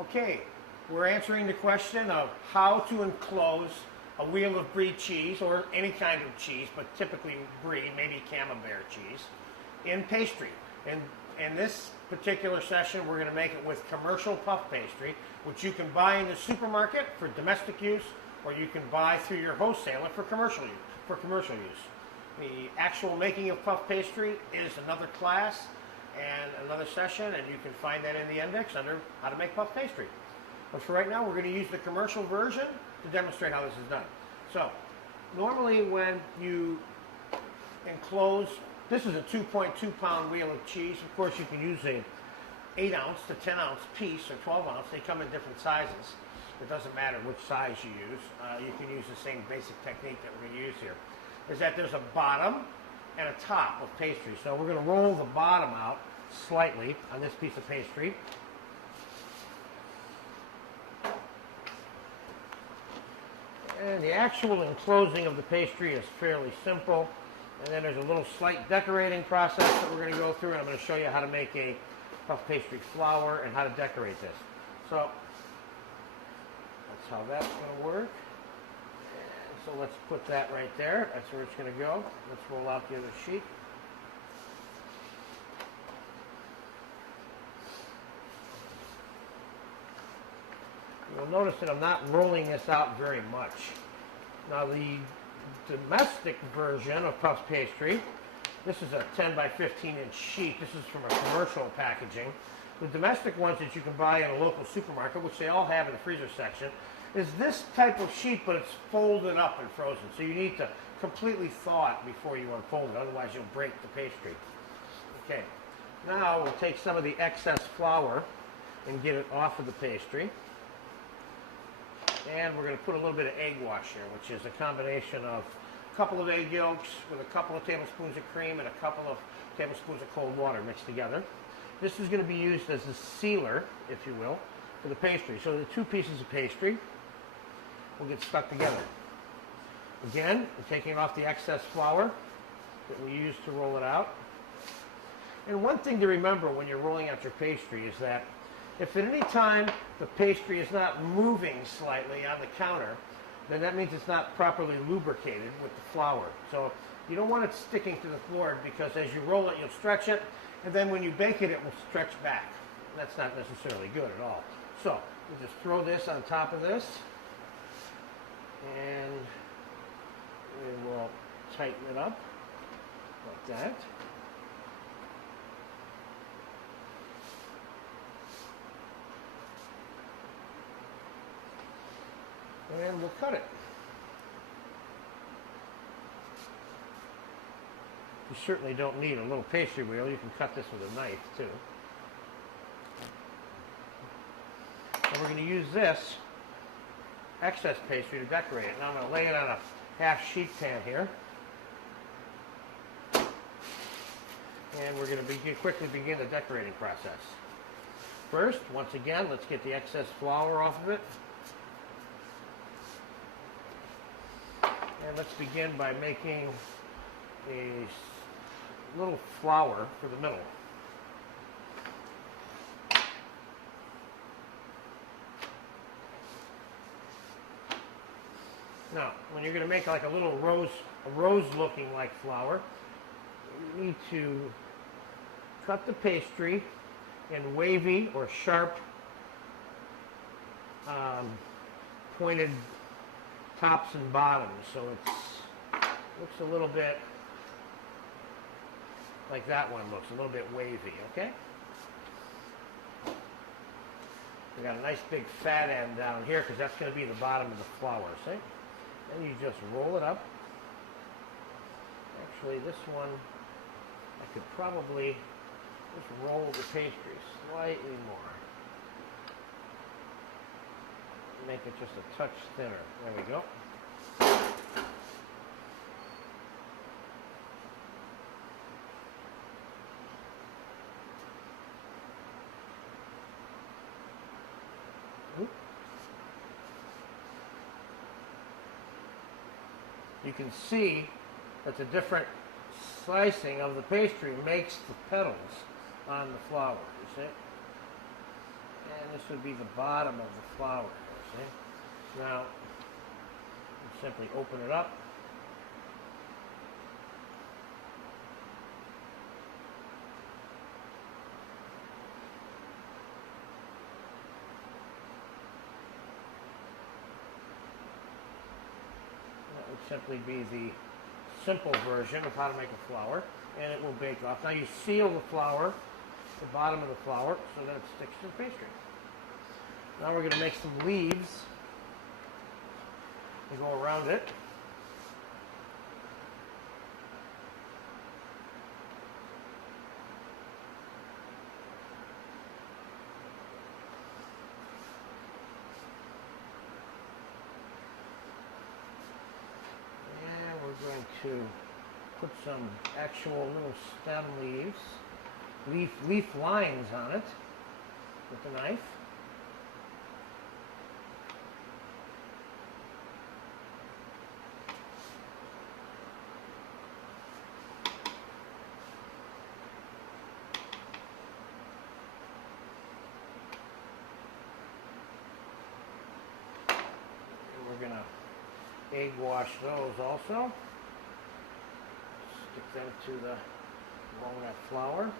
Okay, we're answering the question of how to enclose a wheel of Brie cheese, or any kind of cheese, but typically Brie, maybe Camembert cheese, in pastry. In this particular session, we're going to make it with commercial puff pastry, which you can buy in the supermarket for domestic use, or you can buy through your wholesaler for commercial use. The actual making of puff pastry is another class and another session, and you can find that in the index under how to make puff pastry. But for right now, we're going to use the commercial version to demonstrate how this is done. So, normally when you enclose, this is a 2.2 pound wheel of cheese. Of course, you can use a 8 ounce to 10 ounce piece, or 12 ounce. They come in different sizes. It doesn't matter which size you use. You can use the same basic technique that we're going to use here. Is that there's a bottom and a top of pastry. So we're going to roll the bottom out slightly on this piece of pastry. And the actual enclosing of the pastry is fairly simple. And then there's a little slight decorating process that we're going to go through, and I'm going to show you how to make a puff pastry flower and how to decorate this. So that's how that's going to work. And so let's put that right there. That's where it's going to go. Let's roll out the other sheet. You'll notice that I'm not rolling this out very much. Now, the domestic version of puff pastry, this is a 10 by 15 inch sheet. This is from a commercial packaging. The domestic ones that you can buy in a local supermarket, which they all have in the freezer section, is this type of sheet, but it's folded up and frozen. So you need to completely thaw it before you unfold it, otherwise you'll break the pastry. Okay, now we'll take some of the excess flour and get it off of the pastry. And we're going to put a little bit of egg wash here, which is a combination of a couple of egg yolks with a couple of tablespoons of cream and a couple of tablespoons of cold water mixed together. This is going to be used as a sealer, if you will, for the pastry. So the two pieces of pastry will get stuck together. Again, we're taking off the excess flour that we used to roll it out. And one thing to remember when you're rolling out your pastry is that if at any time the pastry is not moving slightly on the counter, then that means it's not properly lubricated with the flour. So you don't want it sticking to the floor, because as you roll it, you'll stretch it, and then when you bake it, it will stretch back. That's not necessarily good at all. So we just throw this on top of this, and we will tighten it up like that. And we'll cut it. You certainly don't need a little pastry wheel. You can cut this with a knife too. And we're going to use this excess pastry to decorate it. Now I'm going to lay it on a half sheet pan here. And we're going to quickly begin the decorating process. First, once again, let's get the excess flour off of it. And let's begin by making a little flower for the middle. Now, when you're going to make like a little rose looking like flower, you need to cut the pastry in wavy or sharp pointed tops and bottoms, so it looks a little bit like that one looks, a little bit wavy, okay? We got a nice big fat end down here, because that's going to be the bottom of the flower, see? Then you just roll it up. Actually, this one, I could probably just roll the pastry slightly more. Make it just a touch thinner. There we go. You can see that the different slicing of the pastry makes the petals on the flower, you see? And And this would be the bottom of the flour. See? Now, you simply open it up. That would simply be the simple version of how to make a flour, and it will bake off. Now you seal the flour, the bottom of the flour, so that it sticks to the pastry. Now we're going to make some leaves and go around it. And we're going to put some actual little stem leaves, leaf lines on it with a knife. We're going to egg wash those also. Stick them to the along that flour.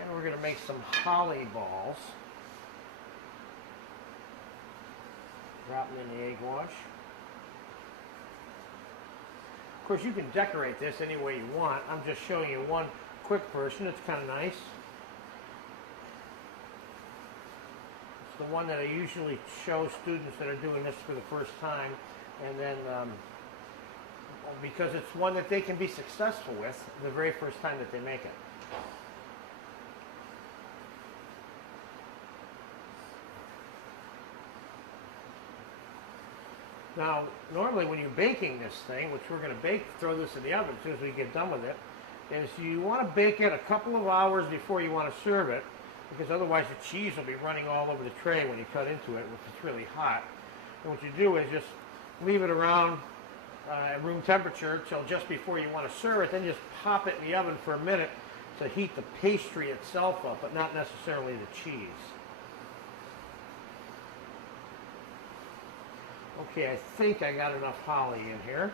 And we're going to make some holly balls. Drop them in the egg wash. Of course, you can decorate this any way you want. I'm just showing you one quick version. It's kind of nice. It's the one that I usually show students that are doing this for the first time, and then because it's one that they can be successful with the very first time that they make it. Now, normally when you're baking this thing, which we're going to throw this in the oven as soon as we get done with it, is you want to bake it a couple of hours before you want to serve it, because otherwise the cheese will be running all over the tray when you cut into it if it's really hot. And what you do is just leave it around at room temperature till just before you want to serve it, then just pop it in the oven for a minute to heat the pastry itself up, but not necessarily the cheese. Okay, I think I got enough holly in here.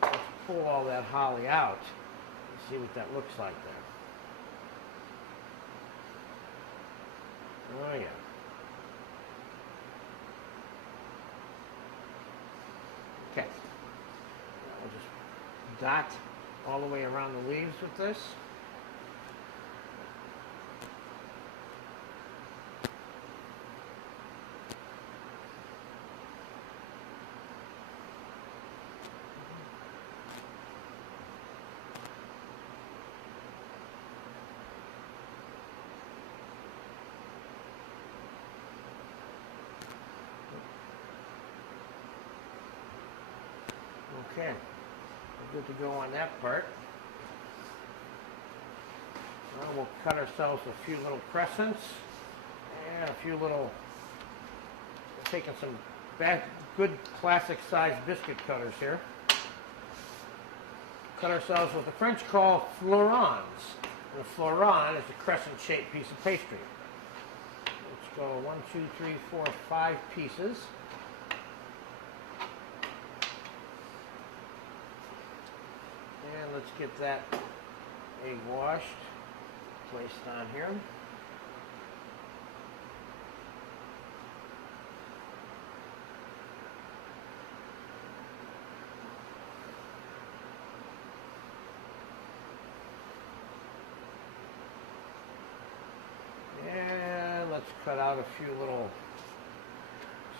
Let's pull all that holly out and see what that looks like there. Oh yeah. Okay. I'll just dot all the way around the leaves with this. Okay, we're good to go on that part. Now we'll cut ourselves a few little crescents and a few little, taking some good classic size biscuit cutters here. Cut ourselves what the French call fleurons. And a fleuron is a crescent shaped piece of pastry. Let's go 1, 2, 3, 4, 5 pieces. Let's get that egg washed, placed on here. And let's cut out a few little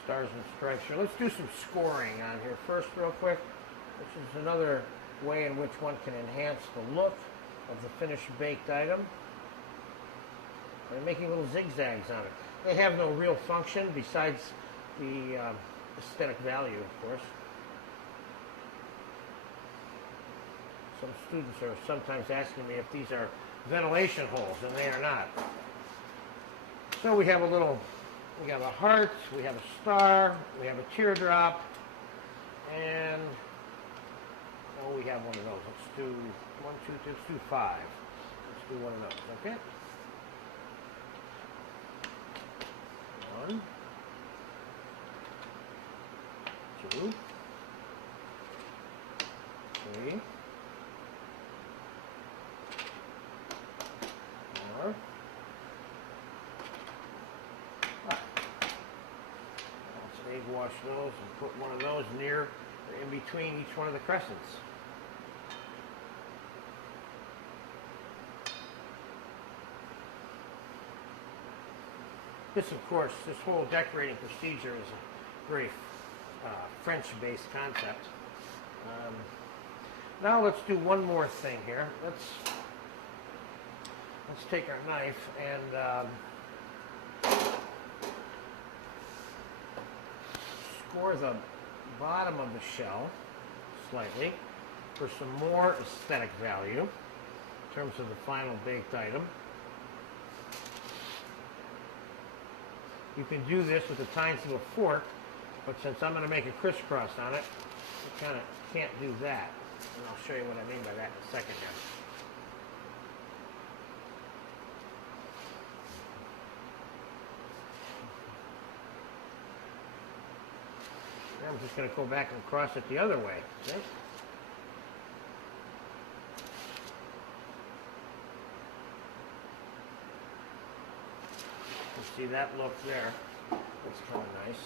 stars and stripes here. Let's do some scoring on here first real quick. This is another way in which one can enhance the look of the finished baked item. And making little zigzags on it. They have no real function besides the aesthetic value, of course. Some students are sometimes asking me if these are ventilation holes, and they are not. So we have a little, we have a heart, we have a star, we have a teardrop, have one of those. Let's do one, two, let's do 5. Let's do one of those, okay? 1, 2, 3, 4, 5. Let's egg wash those and put one of those near or in between each one of the crescents. This, of course, this whole decorating procedure is a very French-based concept. Now let's do one more thing here. Let's take our knife and score the bottom of the shell slightly for some more aesthetic value in terms of the final baked item. You can do this with a tiny little fork, but since I'm going to make a crisscross on it, you kind of can't do that. And I'll show you what I mean by that in a second here. I'm just going to go back and cross it the other way. See? You see that look there? That's kind of nice.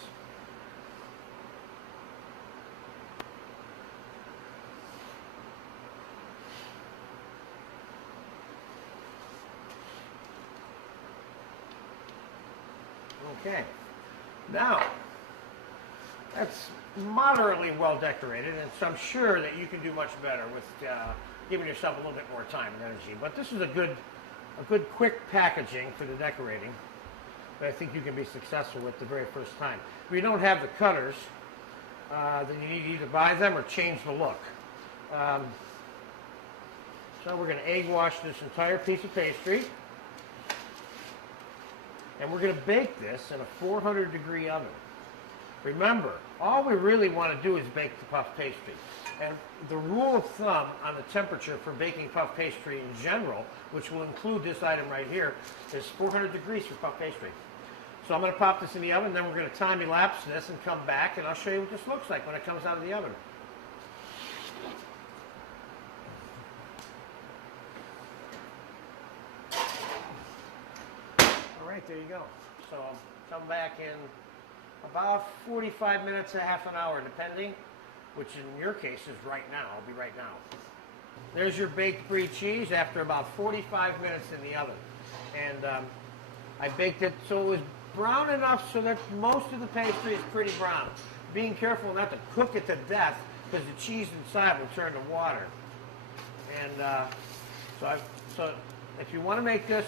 Okay. Now, that's moderately well decorated, and so I'm sure that you can do much better with giving yourself a little bit more time and energy. But this is a good quick packaging for the decorating that I think you can be successful with the very first time. If you don't have the cutters, then you need to either buy them or change the look. So we're going to egg wash this entire piece of pastry, and we're going to bake this in a 400-degree oven. Remember, all we really want to do is bake the puff pastry. And the rule of thumb on the temperature for baking puff pastry in general, which will include this item right here, is 400 degrees for puff pastry. So I'm going to pop this in the oven, then we're going to time elapse this and come back, and I'll show you what this looks like when it comes out of the oven. All right, there you go. So I'll come back in about 45 minutes to half an hour, depending, which in your case is right now. I'll be right now. There's your baked Brie cheese after about 45 minutes in the oven. And I baked it so it was brown enough so that most of the pastry is pretty brown. Being careful not to cook it to death because the cheese inside will turn to water. And so if you want to make this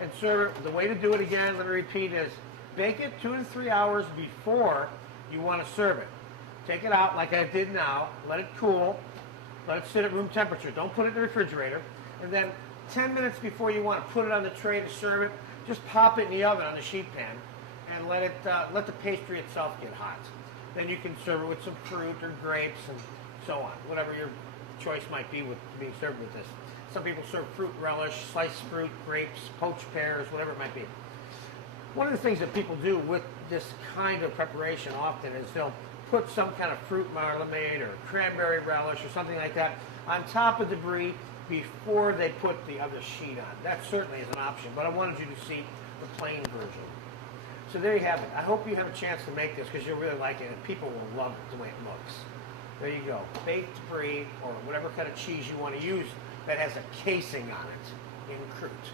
and serve it, the way to do it again, let me repeat, is bake it 2 to 3 hours before you want to serve it. Take it out like I did now, let it cool, let it sit at room temperature. Don't put it in the refrigerator. And then 10 minutes before you want to put it on the tray to serve it, just pop it in the oven on the sheet pan and let the pastry itself get hot. Then you can serve it with some fruit or grapes and so on, whatever your choice might be with being served with this. Some people serve fruit relish, sliced fruit, grapes, poached pears, whatever it might be. One of the things that people do with this kind of preparation often is they'll put some kind of fruit marmalade or cranberry relish or something like that on top of the Brie before they put the other sheet on. That certainly is an option, but I wanted you to see the plain version. So there you have it. I hope you have a chance to make this because you'll really like it and people will love it the way it looks. There you go. Baked Brie or whatever kind of cheese you want to use that has a casing on it in croûte.